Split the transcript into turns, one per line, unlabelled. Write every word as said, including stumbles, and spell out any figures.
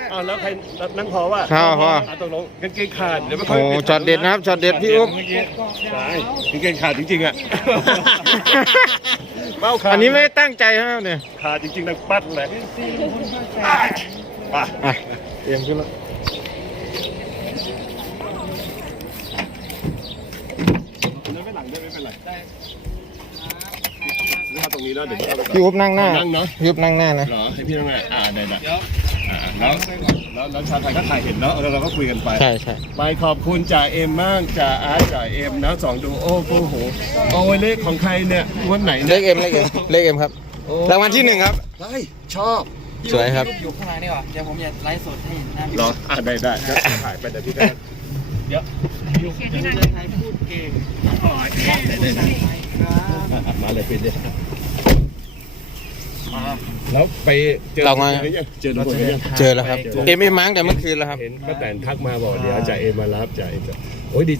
อ้าวแล้วใครนั่งพอว่า
พอพอ
ตกลงกางเกงขาดเดี๋ยวไม่ค่อ
โอ้
ย
ช็อตเด็ดนะครับช็อตเด็ดพี่อุ๊บ
ใช่กางเกงขาดจริงๆอ่ะเมาขาด
อันนี้ไม่ได้ตั้งใจครับเนี่ย
ขาดจริงๆนะปัดเลยไป
อ่ะเตรียมขึ้นแล้ว
นั่งไม่หลังได้ไม่เป็นไรได้ถ้าตรงนี้แล้วเดี๋ยวเราไป
พี่อุ๊บนั่งหน้า
นั่งเนาะ
พี่อุ๊บนั่งหน้านะ
เหรอให้พี่นั่งหน้าอ่าได้ได้อ่าแล้วแล้วแล้วชาวไทยก็ถ่ายเห็นเนาะแล้วเราก็คุยกันไป
ใช่ใช่
ไปขอบคุณจ่าเอ็มมากจ่าอาร์ตจ่าเอ็มนะสองดูโอ้คู่หูโอ้ยเลขของใครเนี่ยงวันไหน
เล
เนี่ย
ขเอ็มเลขเอ็มเลขเอ็มครับ
โอ้
รางวัลที่หนึ่งครับ
ได้ชอบ
สวยครับ
อยู่ข้างในนี่หว่าเดี๋ยวผมจะไลฟ์สดให้หน้า
เหรออ่าได้ได้ก็ถ่ายไปเดี๋ยวพี่ก็เดี๋ยวอยู่เดี๋ยวจะถ่ายพูดเก่งอ๋อได้ได้ได้มาเลยเป็นเลยแล้วไปเจอ
เรามา
เจอทุกคนหรือยัง
เจอแล้วครับเอ็มเอ็มมั้งแต่เมื่อคืนแล้วครับ
เห็นป้าแตนทักมาบอกเดี๋ยวจ่าเอ็มมารับจ่าเอ็มจะโอ้ยดี